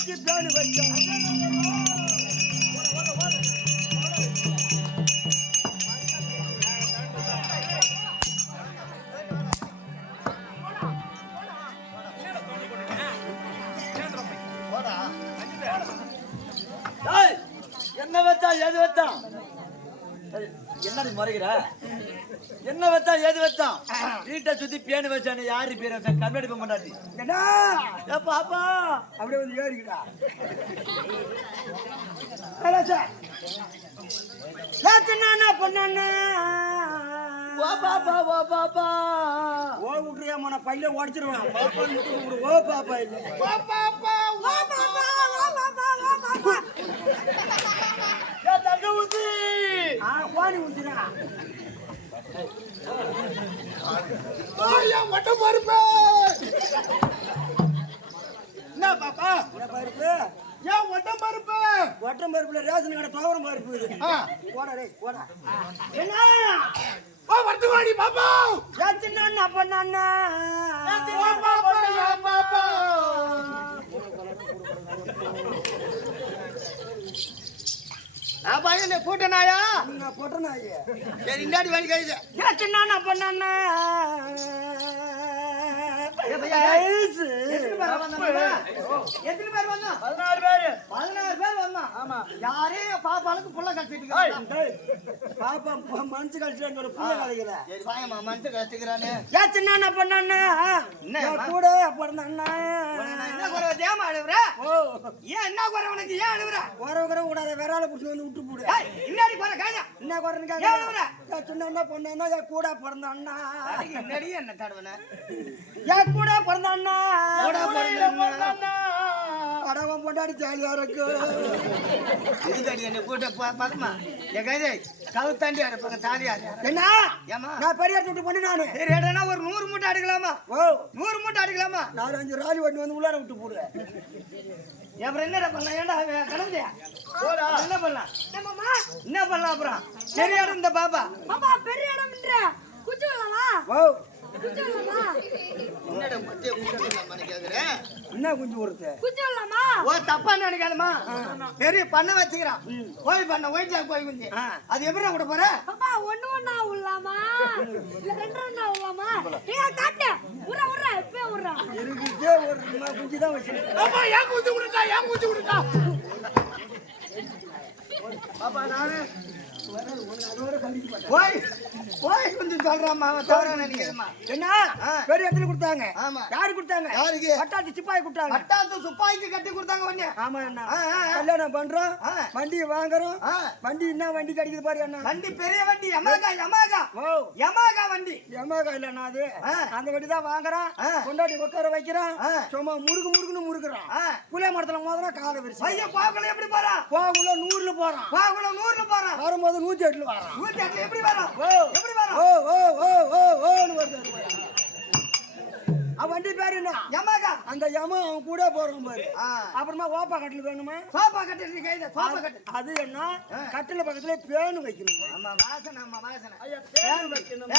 சுத்தி பேணு வச்சோம். என்ன வச்சா ஏது வச்சான்? என்னது முறைகிற? என்ன வச்சா ஏது வச்சான்? வீட்டை சுத்தி பேணு வச்சானு யாரு பேர் வச்சா? கண்ணாடி போக மாட்டாடி. பாப்பா அப்படியே வந்து ஏறிக்கிட்டா. பொண்ணு ஓ பாப்பா ஓ பாப்பா ஓ விட்டுறியாமா நான் பையில உடச்சிருவேன். ஓ பாப்பா இல்ல ஓ பாப்பா ஓ பாப்பா ஓ பாப்பா ஓ பாப்பா தங்க ஊசி வாணி ஊசிடா. மொட்டை பருப்பு என்ன பாப்பா பருப்பு ஏன் ஒட்டம் பருப்பு? ஒட்டம் பருப்புல ரேஷன் கடை துவரம் பருப்பு. போடா டேய் போடா. என்ன வரதுவாடி பாப்பா ஏன் சின்ன அப்ப நான் பாப்பா பையன் கூட்ட நாயா போட்ட நாயே சரி இண்டாடி வாங்கி கைது ஏன் சின்ன அப்ப நான் 16 பேர் வந்தோம். ஆமா யாரே பாப்பாளுக்கு புள்ள கட்டிட்டு பாப்பா மனசு கழிச்சு புள்ள கலைக்கல. சரி வாயம்மா மனசு கட்டிக்கிறானே ஏன் சின்ன பண்ணானே கூட பிறந்தாண்ணா என்ன குறை தேமா அழுவுற? ஏன் என்ன குறை உனக்கு? ஏன் அழுவுற? குறை கூடாது வேற ஆளை புடிச்சு வந்து விட்டு போடு. இன்னாடி குறை காஞ்சா என்ன குறைன்னு கேட்க சின்ன பொண்ணா கூட பிறந்தாண்ணா என்னடி என்ன தடவன ஏன் கூட பிறந்தாண்ணா அடவன் பொண்டாடி ஜாலியா இருக்கு. இதுக்கடி என்ன கூட்ட பாக்கமா என் கைதை கவுத்தாண்டி அரைப்பாங்க தாலியா என்ன ஏமா நான் பெரிய விட்டு பண்ணி நானு சரி ஏடனா ஒரு 100 மூட்டை அடிக்கலாமா? ஓ 100 மூட்டை அடிக்கலாமா? 4-5 ராலி வண்டி வந்து உள்ளார விட்டு போடு. அப்புறம் என்ன பண்ணலாம்? ஏண்டா கிளம்பியா என்ன பண்ணலாம்? என்ன பண்ணலாம் அப்புறம்? பெரிய இடம் இந்த பாப்பா பாப்பா பெரிய இடம் குச்சி வரலாம். ஓ என்ன குஞ்சு கொடுத்து ஓ தப்பா நினைக்காதமா பெரிய பண்ண வச்சுக்கிறான். கோழி பண்ண ஒயிட்ல கோழி குஞ்சு அது எப்படி கூட போற? ஒண்ணு ஒண்ணா உள்ளாமா ரெண்டு ஒண்ணா உள்ளாமா காட்டு உர உர இப்ப உர இருக்குதே ஒரு குஞ்சு தான் வச்சிருக்கேன். அம்மா ஏன் குஞ்சு கொடுத்தா ஏன் குஞ்சு கொடுத்தா பாப்பா நானே கொஞ்சம் சொல்றாமா தவறா நினைக்கிறேன். என்ன பெரிய இடத்துல கொடுத்தாங்க? ஆமா யாரு கொடுத்தாங்க? யாருக்கு? பட்டாத்து சிப்பாய் கொடுத்தாங்க. பட்டாத்து சிப்பாய்க்கு கட்டி கொடுத்தாங்க ஒண்ணு. ஆமா அண்ணா கல்யாணம் பண்றோம் வண்டி வாங்குறோம். வண்டி என்ன வண்டி கிடைக்குது பாரு அண்ணா. வண்டி பெரிய வண்டி யமாகா யமாகா. ஓ யமாகா வண்டி யமாகா இல்லண்ணா அது அந்த வண்டி தான் வாங்குறான். கொண்டாடி உட்கார வைக்கிறான். சும்மா முருகுன்னு முருகுறான். புளிய மரத்துல மோதுனா காலை விரிச்சு ஐயா பாக்கல எப்படி போறான்? போகுள்ள 100ல போறான். போகுள்ள 100ல போறான். வரும்போது 108ல வரான். 108ல எப்படி வரான்? எப்படி வரான்? ஓ ஓ ஓ ஓ ஓன்னு வருது. வண்டி பேரு என்ன? யமாகா. அந்த யமா அவன் கூட போறான் பாரு. அப்புறமா ஓப்பா கட்டில் வேணுமா? சோப்பா கட்டில் கையில சோப்பா கட்டில் அது என்ன? கட்டில பக்கத்துல பேனு வைக்கணும். ஆமா வாசனை ஆமா வாசனை ஐயா பேனு வைக்கணும்.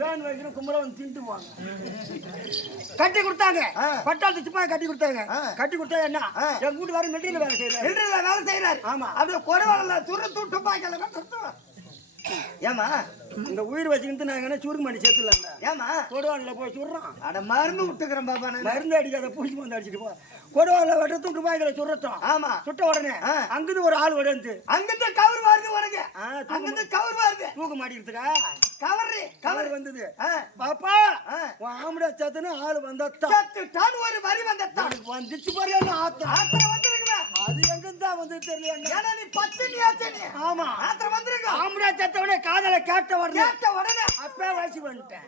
பேனு வைக்கணும் கும்பல வந்து தின்ட்டு போவாங்க. கட்டி கொடுத்தாங்க பட்டாளத்து சிப்பாய் கட்டி கொடுத்தாங்க. கட்டி கொடுத்தா என்ன என் கூட்டு வர மெட்ரியில வேலை செய்யறாரு. மெட்ரியில வேலை செய்யறாரு. ஆமா அது குறைவால துரு துப்பாக்கல ஏமா இந்த உயிர் வச்சுக்கிட்டு நாங்க சுருக்கு மாட்டி சேர்த்துல ஏமா கொடுவான்ல போய் சுடுறோம். அட மருந்து விட்டுக்கிறேன் பாப்பா மருந்து அடிக்காத பூச்சி மருந்து அடிச்சுட்டு போ. கொடுவான்ல வெட்ட துண்டு பாய்களை சுடுறோம். ஆமா சுட்ட உடனே அங்கிருந்து ஒரு ஆள் உடந்து அங்கிருந்து கவர் வருது உனக்கு. அங்கிருந்து கவர் வருது தூக்க மாட்டிக்கிறதுக்கா கவர் வந்தது. பாப்பா ஆம்பளை சத்துன்னு ஆள் வந்தா சத்துட்டான் ஒரு வரி வந்தா வந்துச்சு பாரு ஆத்திரம் வந்துருக்குமே. அது எங்கிருந்தா வந்து தெரியல ஏன்னா நீ பச்சனியாச்சே. ஆமா ஆத்திரம் வந்துருக்கு. ஆம்பளை சத்தோட காதல கேட்ட உடனே அப்பே வயசு வந்துட்டேன்.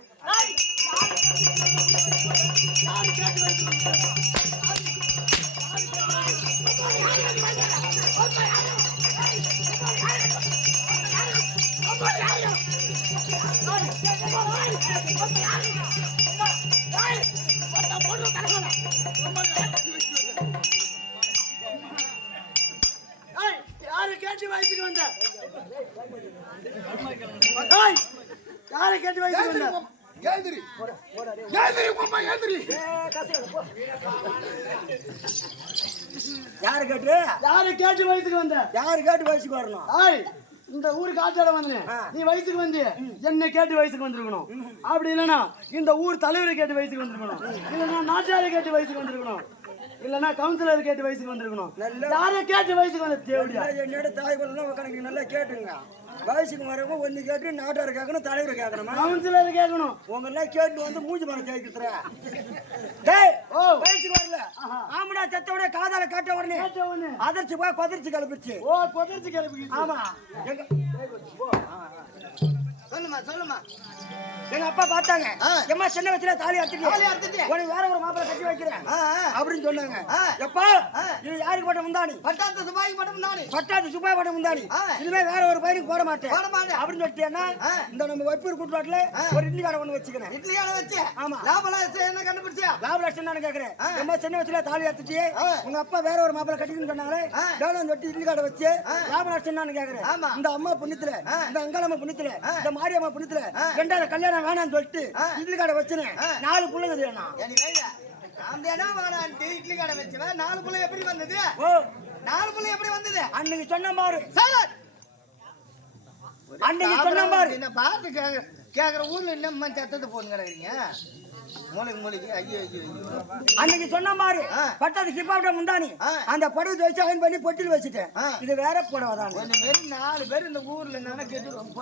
யாரு கேட்டு வயசுக்கு வந்த யாரை கேட்டு வயசுக்கு வந்த ஏந்திரி ஏந்திரி அம்மா ஏந்திரி. யாரு கேட்டு வயசுக்கு வந்த? யாரு கேட்டு வயசுக்கு வரணும்? இந்த ஊருக்கு ஆட்சியாள வந்தேன். நீ வயசுக்கு வந்து என்ன கேட்டு வயசுக்கு வந்திருக்கணும். அப்படி இல்லைன்னா இந்த ஊர் தலைவரை கேட்டு வயசுக்கு வந்திருக்கணும். இல்லைன்னா நாட்டாரை கேட்டு வயசுக்கு வந்திருக்கணும். இல்லைன்னா கவுன்சிலர் கேட்டு வயசுக்கு வந்திருக்கணும். யாரை கேட்டு வயசுக்கு வந்த தேவையா? என்னோட தாய் குழந்தை உட்காந்து நல்லா கேட்டுங்க. வயசுக்கு வரவங்க ஒண்ணு கேட்டு நாட்டார கேட்கணும், தலைவர் கேட்கணுமா, கவுன்சிலர் கேட்கணும். உங்க எல்லாம் கேட்டு வந்து மூஞ்சி மரம் கேட்குற. டேய் ஓ வயசுக்கு வரல ஆமாடா செத்தவனே காதால காட்ட உடனே அதிர்ச்சி போய் கொதிர்ச்சி கிளப்பிச்சு. ஓ கொதிர்ச்சி கிளப்பி. ஆமா எங்க சொல்லுமா. எங்க அப்பா பார்த்தாங்க. எம்மா சின்ன வயசுல தாலி அறுத்துட்டு உனக்கு வேற ஒரு மாப்பிள்ளை கட்டி வைக்கிறேன் அப்படின்னு சொன்னாங்க. எப்பா இது யாருக்கு பட்ட முந்தானி? பட்டாத்து சுபாய்க்கு பட்ட முந்தானி. பட்டாத்து சுபாய் பட்ட முந்தானி. இனிமே வேற ஒரு பையனுக்கு போட மாட்டேன் அப்படின்னு சொல்லிட்டேன்னா இந்த நம்ம வைப்பூர் கூட்டுவாட்டில ஒரு இட்லி கடை ஒண்ணு வச்சுக்கிறேன். இட்லி கடை வச்சு ஆமா லாபலாசம் என்ன கண்டுபிடிச்சியா? லாபலாசம் நான் கேக்குறேன். எம்மா சின்ன வயசுல தாலி அறுத்துட்டு உங்க அப்பா வேற ஒரு மாப்பிள்ளை கட்டிக்கணும்னு சொன்னாங்களே வேணும் சொல்லிட்டு இட்லி கடை வச்சு லாபலாசம் நான் கேக்குறேன். இந்த அம்மா புண்ணியத்துல இந்த அங்காளம்மா புண்ணியத்துல இந்த மாரியம்மா புண்ணியத்துல ரெண்டாவது கல்யாணம் வேணாம்னு சொல்லிட்டு இட்லி கடை வச்சுனேன். 4 புள்ளைங்க வேணும். அந்த இடம் வேணான்ட்டு இட்லி கடை வச்சுவேன். 4 புள்ளை எப்படி வந்தது? ஓ 4 புள்ளை எப்படி வந்தது? அன்னைக்கு சொன்ன பாரு. அன்னைக்கு சொன்ன பாரு. என்ன பார்த்து கேக்குற ஊர்ல என்ன சத்தத்தை போன் கிடக்குறீங்க? மூளைக்கு ஐயோ அன்னைக்கு சொன்ன பாரு. பட்டாது சிப்பாவிட முந்தானி அந்த படகு வச்சு அயன் பண்ணி பொட்டில் வச்சுட்டேன். இது வேற புடவைதான். 4 பேர் இந்த ஊர்ல நானே கேட்டு ரொம்ப